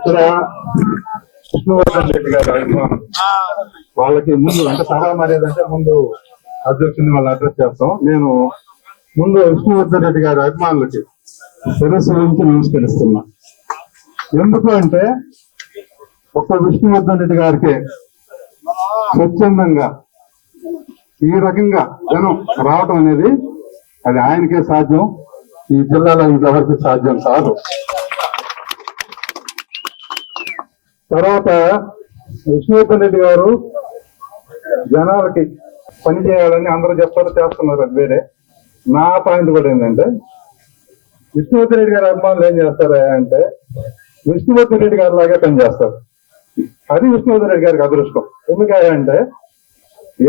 ఇక్కడ విష్ణువర్ధన్ రెడ్డి గారు వాళ్ళకి ముందు అంటే సభా మర్యాద అంటే ముందు అధ్యక్షుని వాళ్ళు అడ్రస్ చేస్తాం. నేను ముందు విష్ణువర్ధన్ రెడ్డి గారి అభిమానులకి శిరస్సు నుంచి నమస్కరిస్తున్నా. ఎందుకు అంటే ఒక్క విష్ణువర్ధన్ రెడ్డి గారికి స్వచ్ఛందంగా ఈ రకంగా జనం రావటం అనేది అది ఆయనకే సాధ్యం ఈ జిల్లాలో ఇంకెవరికి సాధ్యం కాదు. తర్వాత విష్ణువర్ధన్ రెడ్డి గారు జనాలకి పని చేయాలని అందరూ చెప్తారు చేస్తున్నారు అది వేరే. నా పాయింట్ కూడా ఏంటంటే విష్ణువర్ధన్ రెడ్డి గారి అభిమానులు ఏం చేస్తారా అంటే విష్ణువర్ధన్ రెడ్డి గారి లాగే పని చేస్తారు. అది విష్ణువర్ధన్ రెడ్డి గారికి అదృష్టం. ఎందుకంటే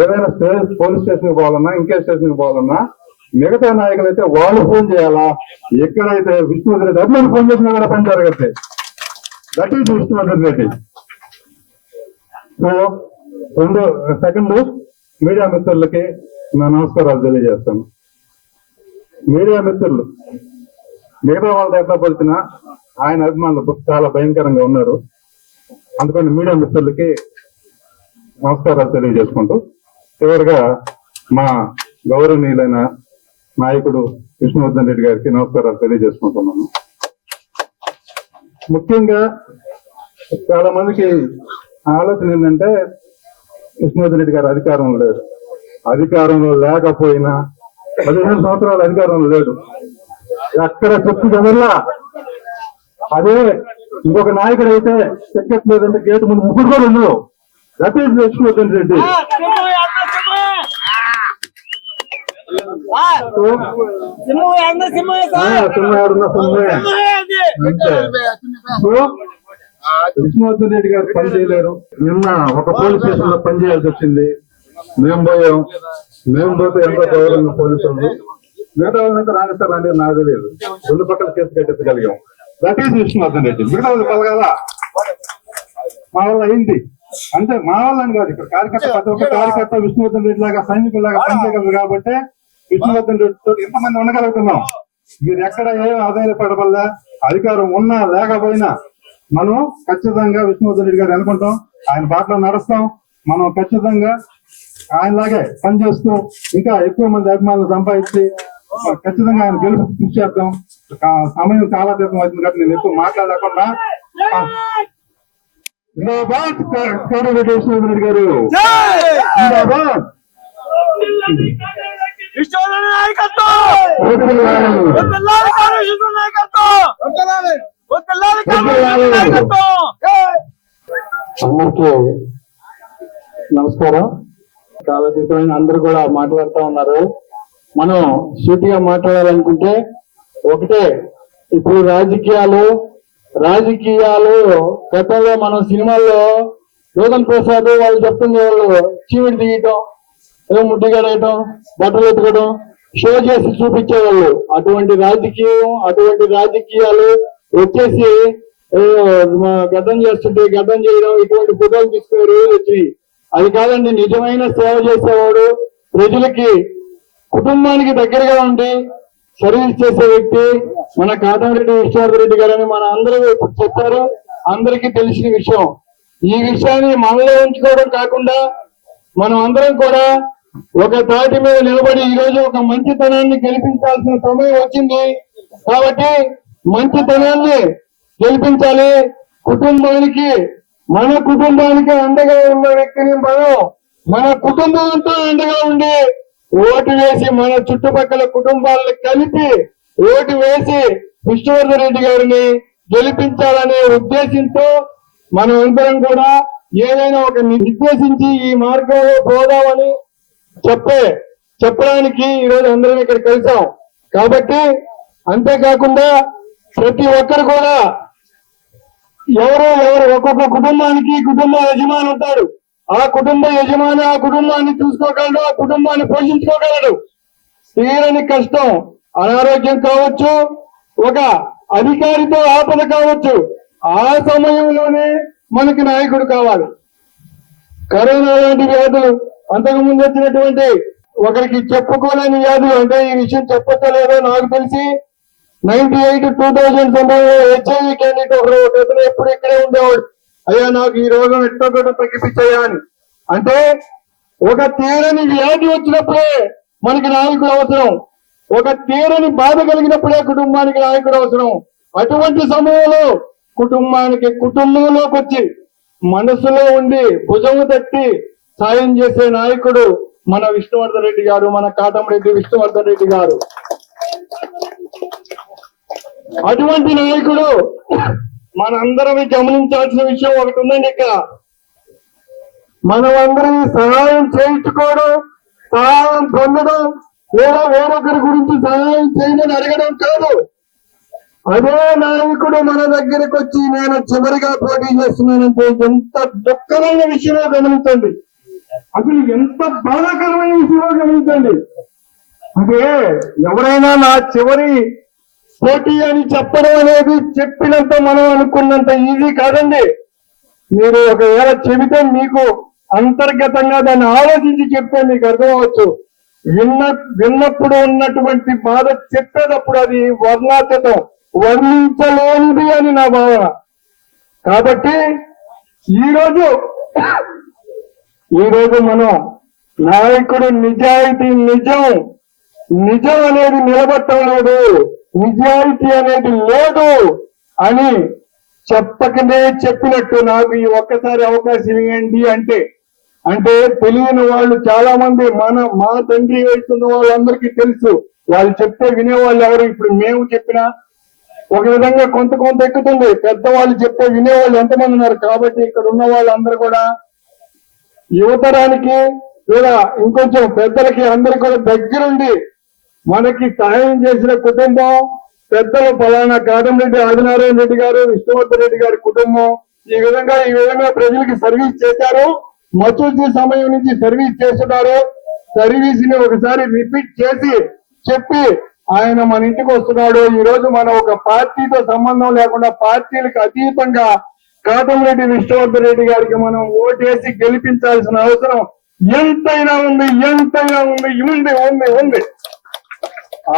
ఏదైనా స్టేషన్ పోలీస్ స్టేషన్ పోవాలన్నా ఇంకే స్టేషన్ పోవాలన్నా మిగతా నాయకులు అయితే వాళ్ళు ఫోన్ చేయాలా? ఎక్కడైతే విష్ణువర్ధన్ రెడ్డి అభిమానులు ఫోన్ చేసినా కూడా పని జరగట్టే that is two hundred rating so రెండు సెకండ్ మీడియా మిత్రులకి నా నమస్కారాలు తెలియజేస్తాను. మీడియా మిత్రులు మిగతా వాళ్ళ ఎట్లా పలిచినా ఆయన అభిమానులు చాలా భయంకరంగా ఉన్నారు. అందుకని మీడియా మిత్రులకి నమస్కారాలు తెలియజేసుకుంటూ చివరిగా మా గౌరవనీయులైన నాయకుడు విష్ణువర్ధన్ రెడ్డి గారికి నమస్కారాలు తెలియజేసుకుంటున్నాను. ముఖ్యంగా చాలా మందికి ఆలోచన ఏంటంటే విష్ణువర్ధన్ రెడ్డి గారు అధికారంలో లేరు. అధికారంలో లేకపోయినా పదిహేను సంవత్సరాలు అధికారంలో లేడు. ఎక్కడ చెప్పు కదల్లా అదే ఇంకొక నాయకుడు అయితే టికెట్ లేదంటే గేట్ ముందు ముగ్గురు కూడా ఉండవు that is Vishnuvardhan Reddy so, sim అన్న సిమ్ము ఆ, సున్నాడున్న సున్నే. అంతే సో విష్ణువర్ధన్ రెడ్డి గారు పనిచేయలేరు నిన్న ఒక పోలీస్ స్టేషన్లో పని చేయాల్సి వచ్చింది మేము పోయాం మేము పోతే ఎంతో గౌరవంగా పోలీసులు మిగతా వాళ్ళంతా రాణిస్తారంటే నాకు తెలియదు రెండు పక్కల కేసు కట్టెత్తగలిగాం దట్ ఈస్ విష్ణువర్ధన్ రెడ్డి మిగతా వాళ్ళు పలగాలా మా వల్ల అయింది అంటే మా వాళ్ళని కాదు ఇక్కడ కార్యకర్త ప్రతి ఒక్క కార్యకర్త విష్ణువర్ధన్ రెడ్డి లాగా సైనికులాగా పనిచేయగలరు కాబట్టి విష్ణువర్ధన్ ఎంతమంది ఉండగలుగుతున్నాం? మీరు ఎక్కడ ఏం ఆదాయపడవల్లా అధికారం ఉన్నా లేకపోయినా మనం ఖచ్చితంగా విష్ణువర్ధన్ రెడ్డి గారు అనుకుంటాం. ఆయన బాటలో నడుస్తాం. మనం ఖచ్చితంగా ఆయనలాగే పనిచేస్తూ ఇంకా ఎక్కువ మంది అభిమానులు సంపాదించి ఖచ్చితంగా ఆయన గెలుపు కృషి చేద్దాం. సమయం కాలాతీతం అవుతుంది కాబట్టి నేను ఎక్కువ మాట్లాడకుండా విష్ణువర్ధన్ రెడ్డి గారు. జిందాబాద్ నాయకత్వం! అందరికీ నమస్కారం. కాలతీతమైన అందరూ కూడా మాట్లాడుతూ ఉన్నారు. మనం సూటిగా మాట్లాడాలనుకుంటే ఒకటే ఇప్పుడు రాజకీయాలు రాజకీయాలు గతంలో మనం సినిమాల్లో యోగన్ ప్రసాద్ వాళ్ళు చెప్తున్న వాళ్ళు చీవిడి తీయటం. ఏదో ముడ్డి కడగటం బట్టలు ఎత్తుకోవడం షో చేసి చూపించేవాళ్ళు. అటువంటి రాజకీయం అటువంటి రాజకీయాలు వచ్చేసి గడ్డం చేస్తుంటే గడ్డం చేయడం ఇటువంటి ఫోటోలు తీసుకునే రోజులు వచ్చి. అది కాదండి నిజమైన సేవ చేసేవాడు ప్రజలకి కుటుంబానికి దగ్గరగా ఉండి సర్వీస్ చేసే వ్యక్తి మన కాటమరెడ్డి విశ్వనాథ్ రెడ్డి అని మన అందరూ చెప్పారు. అందరికీ తెలిసిన విషయం. ఈ విషయాన్ని మనలో ఉంచుకోవడం కాకుండా మనం అందరం కూడా ఒక తాటి మీద నిలబడి ఈ రోజు ఒక మంచితనాన్ని గెలిపించాల్సిన సమయం వచ్చింది. కాబట్టి మంచితనాన్ని గెలిపించాలి. కుటుంబానికి మన కుటుంబానికి అండగా ఉన్న వ్యక్తిని మనం మన కుటుంబంతో అండగా ఉండి ఓటు వేసి మన చుట్టుపక్కల కుటుంబాలను కలిపి ఓటు వేసి విష్ణువర్ధన్ రెడ్డి గారిని గెలిపించాలనే ఉద్దేశంతో మనం అందరం కూడా ఏదైనా ఒక నిర్దేశించి ఈ మార్గంలో పోదామని చెప్పే చెప్పడానికి ఈరోజు అందరం ఇక్కడ కలిసాం. కాబట్టి అంతేకాకుండా ప్రతి ఒక్కరు కూడా ఎవరో ఎవరు ఒక్కొక్క కుటుంబానికి కుటుంబ యజమాని ఉంటాడు. ఆ కుటుంబ యజమాని ఆ కుటుంబాన్ని చూసుకోగలడు ఆ కుటుంబాన్ని పోషించుకోగలడు. తీరని కష్టం అనారోగ్యం కావచ్చు ఒక అధికారితో ఆపద కావచ్చు ఆ సమయంలోనే మనకి నాయకుడు కావాలి. కరోనా లాంటి వ్యాధులు అంతకు ముందు వచ్చినటువంటి ఒకరికి చెప్పుకోలేని వ్యాధి అంటే ఈ విషయం చెప్పలేదో లేదో నాకు తెలిసి నైన్టీ ఎయిట్ టూ థౌజండ్ సమయంలో హెచ్ఐవి క్యాండిడేట్ ఒకరు అతను ఎప్పుడు ఇక్కడే ఉండేవాడు. అయ్యా నాకు ఈ రోగం ఎట్టో కూడా తగ్గిపించాయా అని. అంటే ఒక తీరని వ్యాధి వచ్చినప్పుడే మనకి నాయకుడు అవసరం. ఒక తీరని బాధ కలిగినప్పుడే కుటుంబానికి నాయకుడు అవసరం. అటువంటి సమయంలో కుటుంబానికి కుటుంబంలోకి వచ్చి మనసులో ఉండి భుజము తట్టి సాయం చేసే నాయకుడు మన విష్ణువర్ధన్ రెడ్డి గారు మన కాటంరెడ్డి విష్ణువర్ధన్ రెడ్డి గారు. అటువంటి నాయకుడు మనందరం గమనించాల్సిన విషయం ఒకటి ఉందండి ఇక్కడ. మనమందరం సహాయం చేయించుకోవడం సహాయం పొందడం లేదా వేరొకరి గురించి సహాయం చేయమని అడగడం కాదు. అదే నాయకుడు మన దగ్గరకు వచ్చి నేను చివరిగా పోటీ చేస్తున్నానంటే ఎంత దుఃఖమైన విషయమో గమనించండి. అసలు ఎంత బాధాకరమైన విషయంలో గమనించండి. అదే ఎవరైనా నా చివరి పోటీ అని చెప్పడం అనేది చెప్పినంత మనం అనుకున్నంత ఈజీ కాదండి. మీరు ఒకవేళ చెబితే మీకు అంతర్గతంగా దాన్ని ఆలోచించి చెప్తే మీకు అర్థం అవచ్చు విన్న విన్నప్పుడు ఉన్నటువంటి బాధ చెప్పేటప్పుడు అది వర్ణాతీతం. వర్ణించలేనిది అని నా భావన. కాబట్టి ఈరోజు ఈరోజు మనం నాయకుడు నిజాయితీ నిజం నిజం అనేది నిలబట్టం లేదు నిజాయితీ అనేది లేదు అని చెప్పకనే చెప్పినట్టు నాకు ఈ ఒక్కసారి అవకాశం ఇవ్వండి అంటే అంటే తెలియని వాళ్ళు చాలా మంది మన మా తండ్రి వయసు వాళ్ళందరికీ తెలుసు. వాళ్ళు చెప్తే వినేవాళ్ళు ఎవరు? ఇప్పుడు మేము చెప్పినా ఒక విధంగా కొంత కొంత ఎక్కుతుంది. పెద్దవాళ్ళు చెప్తే వినేవాళ్ళు ఎంతమంది ఉన్నారు? కాబట్టి ఇక్కడ ఉన్న వాళ్ళందరూ కూడా యువతరానికి లేదా ఇంకొంచెం పెద్దలకి అందరికి కూడా దగ్గరుండి మనకి సహాయం చేసిన కుటుంబం పెద్దలు ఫలానా కాటంరెడ్డి ఆదినారాయణ రెడ్డి గారు విష్ణువర్ధన్ రెడ్డి గారి కుటుంబం ఈ విధంగా ఈ విధంగా ప్రజలకి సర్వీస్ చేశారు. మసూజీ సమయం నుంచి సర్వీస్ చేస్తున్నారు. సర్వీస్ని ఒకసారి రిపీట్ చేసి చెప్పి ఆయన మన ఇంటికి వస్తున్నాడు. ఈ రోజు మనం ఒక పార్టీతో సంబంధం లేకుండా పార్టీలకు అతీతంగా కాటంరెడ్డి విష్ణువర్ధన్ రెడ్డి గారికి మనం ఓటేసి గెలిపించాల్సిన అవసరం ఎంతైనా ఉంది ఎంతైనా ఉంది ఉంది ఉంది ఉంది.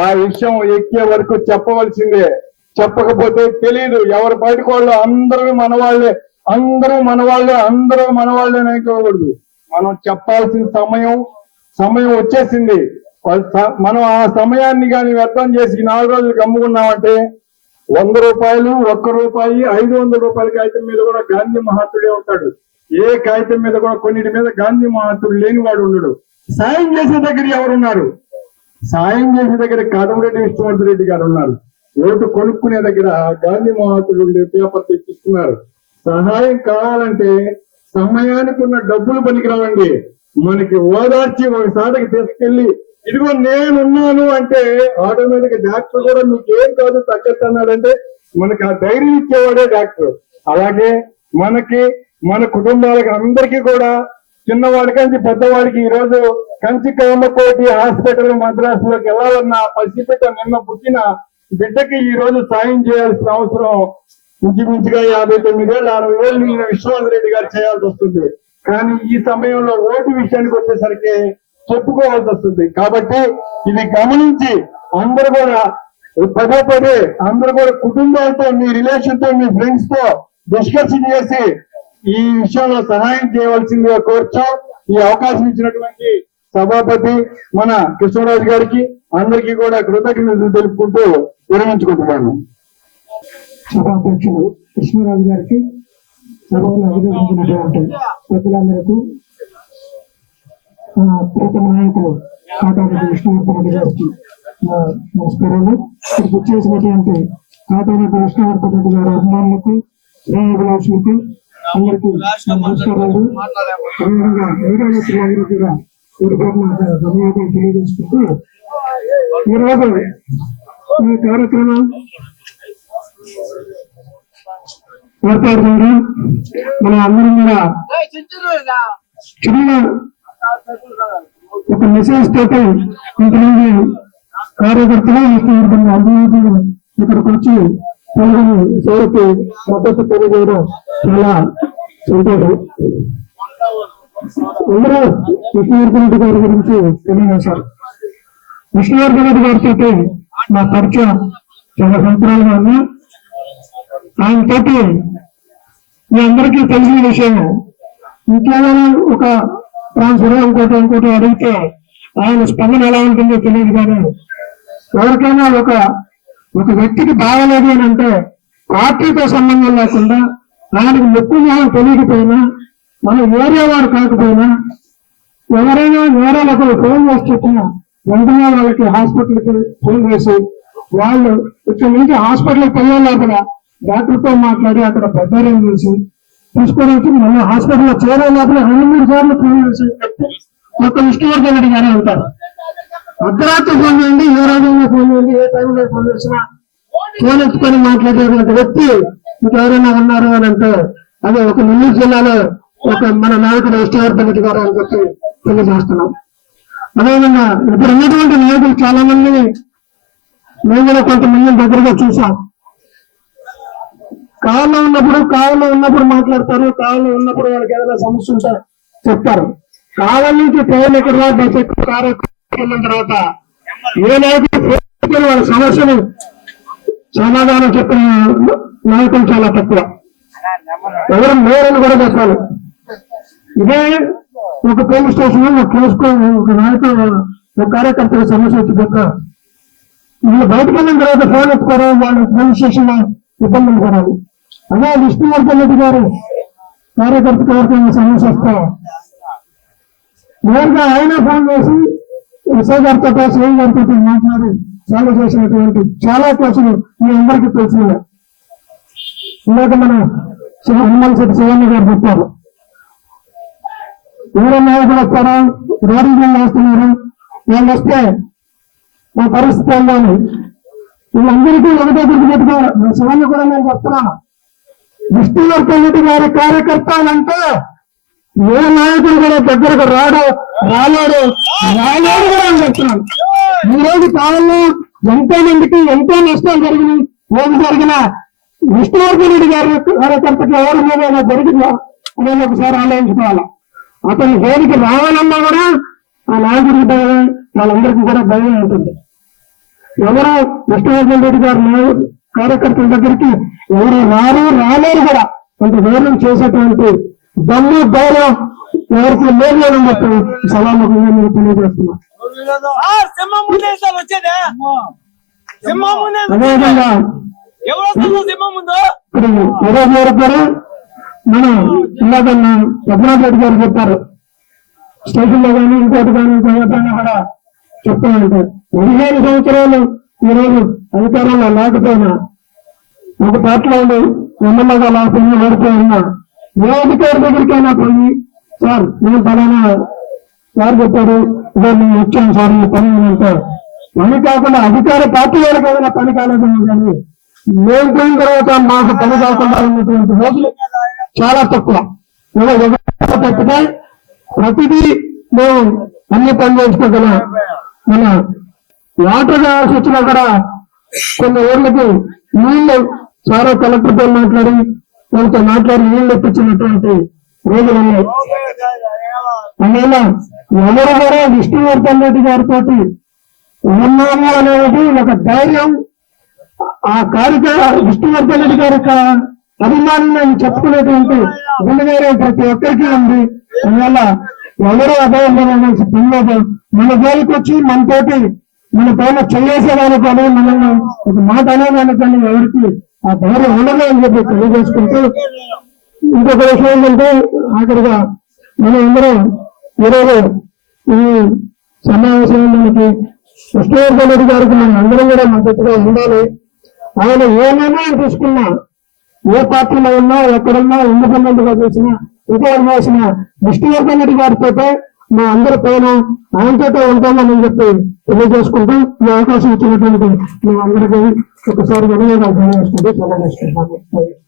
ఆ విషయం ఎక్కే వరకు చెప్పవలసిందే. చెప్పకపోతే తెలియదు ఎవరి బయటకు వాళ్ళు అందరూ మన వాళ్ళే అందరూ మన వాళ్ళే అందరూ మన వాళ్ళే అనుకోకూడదు. మనం చెప్పాల్సిన సమయం సమయం వచ్చేసింది. మనం ఆ సమయాన్ని కానీ వ్యర్థం చేసి నాలుగు రోజులు కమ్ముకున్నామంటే వంద రూపాయలు ఒక్క రూపాయి ఐదు వందల రూపాయల కాగితం మీద కూడా గాంధీ మహాత్ముడే ఉంటాడు. ఏ కాగితం మీద కూడా కొన్నిటి మీద గాంధీ మహాత్ముడు లేనివాడు ఉండడు. సాయం చేసే దగ్గర ఎవరున్నారు? సాయం చేసే దగ్గర కాటమరెడ్డి విష్ణువర్ధన్ రెడ్డి గారు ఉన్నారు. ఓటు కొనుక్కునే దగ్గర గాంధీ మహాత్ముడు పేపర్ తెచ్చిస్తున్నారు. సహాయం కావాలంటే సమయానికి ఉన్న డబ్బులు పనికిరావండి. మనకి ఓదార్చి మన సాటకి తీసుకెళ్ళి ఇదిగో నేనున్నాను అంటే ఆటోమేటిక్ డాక్టర్ కూడా మీకు ఏం కాదు తగ్గట్టు అన్నాడంటే మనకి ఆ ధైర్యం ఇచ్చేవాడే డాక్టర్. అలాగే మనకి మన కుటుంబాలకి అందరికీ కూడా చిన్నవాడి కంచి పెద్దవాడికి ఈ రోజు కంచి కామకోటి హాస్పిటల్ మద్రాసులోకి వెళ్ళాలన్న పసిపిట్ట నిన్న పుట్టిన బిడ్డకి ఈ రోజు సాయం చేయాల్సిన అవసరం. ఇంచుమించుగా యాభై తొమ్మిది వేలు అరవై వేలు నిన్న విశ్వనాథ్ రెడ్డి గారు చేయాల్సి వస్తుంది. కానీ ఈ సమయంలో ఓటు విషయానికి వచ్చేసరికి చెప్పుకోవాల్సి వస్తుంది. కాబట్టి ఇది గమనించి అందరు కూడా పదే పదే అందరు కూడా కుటుంబాలతో మీ రిలేషన్తో మీ ఫ్రెండ్స్తో డిస్కషన్ చేసి ఈ విషయంలో సహాయం చేయవలసిందిగా కోరుచు ఈ అవకాశం ఇచ్చినటువంటి సభాపతి మన కృష్ణరాజు గారికి అందరికీ కూడా కృతజ్ఞతలు తెలుపుకుంటూ విరమించుకుంటున్నాను. సభాధ్యక్షుడు కృష్ణరాజు గారికి సభలో అభినందించినటువంటి పెద్దలందరికీ ఆ, ప్రీతమ నాయకులు కాటారెడ్డి విష్ణువర్ధన్ రెడ్డి గారికి నమస్కారాలు. ఇక్కడికి వచ్చేసినటువంటి కాటారెడ్డి విష్ణువర్ధన్ రెడ్డి గారి అభిమానులకు శ్రేయోభిలాషులకి అందరికీ నమస్కారాలు. అదేవిధంగా మీడియా మిత్రులందరూ కూడా పూర్వపూర్ణ ధన్యవాదాలు తెలియజేసుకుంటూ ఈరోజు ఈ కార్యక్రమం ఏర్పాటు మన అందరం కూడా చిన్న ఒక మెసేజ్ తోటి ఇంతమంది కార్యకర్తలు ఇష్టపడుతున్న అభివృద్ధులు ఇక్కడికి వచ్చి పాల్గొని సేవకి మద్దతు తెలియజేయడం చాలా సంతోషం. అందరూ విష్ణువర్ధన్ రెడ్డి గారి గురించి తెలియజేశారు. విష్ణువర్ధన్ రెడ్డి గారితో నా పరిచయం చాలా సంవత్సరాలుగా ఉన్నా తోటి మీ అందరికీ తెలిసిన విషయం. ఇంకేదైనా ఒక ట్రాన్స్ఫర్ ఇంకోటి ఇంకోటి అడిగితే ఆయన స్పందన ఎలా ఉంటుందో తెలియదు కానీ ఎవరికైనా ఒక ఒక వ్యక్తికి బాగలేదు అని అంటే పార్టీతో సంబంధం లేకుండా ఆయనకు ముక్కు మొహం తెలియకపోయినా మనం వేరే వారు కాకపోయినా ఎవరైనా వేరే ఒకరు ఫోన్ చేసి చెప్పినా వెంటనే వాళ్ళకి హాస్పిటల్కి ఫోన్ చేసి వాళ్ళు ఇక్కడ నుంచి హాస్పిటల్కి వెళ్ళే లోపల డాక్టర్తో మాట్లాడి అక్కడ బెడ్ అరేంజ్ చేసి తీసుకోవడానికి మళ్ళీ హాస్పిటల్లో చేరే లోపల రెండు మూడు సార్లు ఫోన్ చేసి ఒక విష్ణువర్ధన్ రెడ్డి గారే ఉంటారు. అర్ధరాత్రి ఫోన్ చేయండి ఏ రోజుల్లో ఫోన్ చేయండి ఏ టైంలో ఫోన్ చేసినా ఫోన్ ఎత్తుకొని మాట్లాడేటువంటి వ్యక్తి మీకు ఎవరైనా ఉన్నారు అని అంటే అదే ఒక నెల్లూరు జిల్లాలో ఒక మన నాయకుడు విష్ణువర్ధన్ రెడ్డి గారు అని చెప్పి తెలియజేస్తున్నాం. అదేవిధంగా ఇప్పుడు ఉన్నటువంటి నాయకులు చాలా మంది మేము కూడా కొంతమంది దగ్గరగా చూసాం. కాలంలో ఉన్నప్పుడు కాలంలో ఉన్నప్పుడు మాట్లాడతారు కాలంలో ఉన్నప్పుడు వాళ్ళకి ఏదైనా సమస్య ఉంటారు చెప్తారు. కాలం నుంచి ట్రైన్ ఎక్కడ బస్ కారు తర్వాత ఏ నాయకుడు ఫోన్ వాళ్ళ సమస్యను సమాధానం చెప్పిన నాయకులు చాలా తక్కువ. ఎవరు మేరని కూడా చెప్పాలి. ఇదే ఒక పోలీస్ స్టేషన్ ఒక కేసుకో ఒక నాయకుడు ఒక కార్యకర్తల సమస్య వచ్చి చెప్పారు వీళ్ళు బయటకు వెళ్ళిన తర్వాత ఫోన్ ఎత్తుకోవడం వాళ్ళు పోలీస్ స్టేషన్ ఇబ్బందులు పడాలి. అదే విష్ణువర్ధన్ రెడ్డి గారు కార్యకర్త ఎవరికైనా సమస్య నేరుగా ఆయన ఫోన్ చేసి ఎస్ఐ గారితో సిఐ గారితో మాట్లాడి సాల్వ్ చేసినటువంటి చాలా కేసులు మీ అందరికీ తెలిసినవే. ఇందాక మన శ్రీ హనుమాన్ శెట్టి శివన్న గారు చెప్పారు. ఎవరో నాయకులు వస్తారా? రోడ్లు వేస్తున్నారు వాళ్ళు వస్తే మా పరిస్థితి ఏందని. వీళ్ళందరికీ ఒకటే గుర్తు పెట్టుకోవాలి శివన్న కూడా నేను చెప్తున్నాను విష్ణువర్ధన్ రెడ్డి గారి కార్యకర్త అని అంటే ఏ నాయకుడు కూడా దగ్గరకు రాడు రాలేడు. రాలేడు కూడా అని చెప్తున్నాను. ఈ రోజు కాలంలో ఎంతో మందికి ఎంతో నష్టం జరిగినాయి. ఏది జరిగిన విష్ణువర్ధన్ రెడ్డి గారి కార్యకర్తకి ఎవరి మీద ఏదైనా జరిగిందా? అనేది ఒకసారి ఆలోచించుకోవాలి. అతని జోలికి రావాలన్నా కూడా ఆ నాయకుడి భయం, వాళ్ళందరికీ కూడా భయం ఉంటుంది. ఎవరు విష్ణువర్ధన్ రెడ్డి గారు నాయ- కార్యకర్తల దగ్గరికి ఎవరు రారు రాలేరు కూడా. అంత ధైర్యం చేసేటువంటి దమ్ము ధైర్యం ఎవరికి లేదు అని చెప్పి సభాముఖంగా నేను తెలియజేస్తున్నా. అదేవిధంగా కూడా మనం ఇందాక పద్మనాభ రెడ్డి గారు చెప్పారు. స్టేషన్లో కానీ ఇంకోటి కానీ ఇంకోటి కూడా చెప్తూ ఉంటారు పదిహేను సంవత్సరాలు ఈరోజు అధికారంలో లేకపోయినా ఒక పార్టీలో ఉండి ఎమ్మెల్యేగా లేకపోయినా ఓడిపోయి ఉన్నా ఏ అధికారి దగ్గరికైనా పోయి సార్ నేను పలానా సార్ చెప్పాడు ఇదే మేము వచ్చాం సార్ ఈ పని అంటే పని కాకుండా అధికార పార్టీ వాళ్ళకి ఏదైనా పని కాలేదేమో కానీ మేము పోయిన తర్వాత మాకు పని కాకుండా ఉన్నటువంటి రోజులు చాలా తక్కువ. ఏదో తప్పితే ప్రతిదీ మేము అన్ని పని చేసుకోగలం మన వాటర్ కావాల్సి వచ్చినా కూడా కొన్ని ఊర్లకు నీళ్ళు సారో కలెక్టర్తో మాట్లాడి వాళ్ళతో మాట్లాడి నీళ్ళు ఇప్పించినటువంటి రోజులు అందువల్ల ఎవరు కూడా విష్ణువర్ధన్ రెడ్డి గారితో ఉన్నాము అనేది ఒక ధైర్యం ఆ కార్యక్రమ విష్ణువర్ధన్ రెడ్డి గారి యొక్క అభిమానులు అని చెప్పుకునేటువంటి గుండె ప్రతి ఒక్కరికి ఉంది. అందువల్ల ఎవరు అభయం ఉండడానికి పనిలేదు మన జోలికి వచ్చి మనతోటి మన పైన చేసేదానికి కానీ మనల్ని ఒక మాట అనేదానికి కానీ ఎవరికి ఆ ధైర్యం ఉండదు అని చెప్పి తెలియజేసుకుంటూ ఇంకొక విషయం ఏంటంటే ఆఖరిగా మనం అందరం ఈరోజు ఈ సమావేశానికి కృష్ణవర్ధన్ రెడ్డి గారికి మనం అందరం కూడా మద్దతుగా ఉండాలి. ఆయన ఏ నిర్ణయం తీసుకున్నా ఏ పార్టీలో ఉన్నా ఎక్కడున్నా ఇండిపెండెంట్గా చూసినా ఇంకోటి చేసిన విష్ణువర్ధన్ రెడ్డి గారితో మా అందరి పైన ఆయనతో ఉంటామని చెప్పి తెలియజేసుకుంటూ ఈ అవకాశం ఇచ్చినటువంటి మా అందరికీ ఒకసారి వినియోగాలు తెలియజేసుకుంటూ తెలియజేసుకుంటాను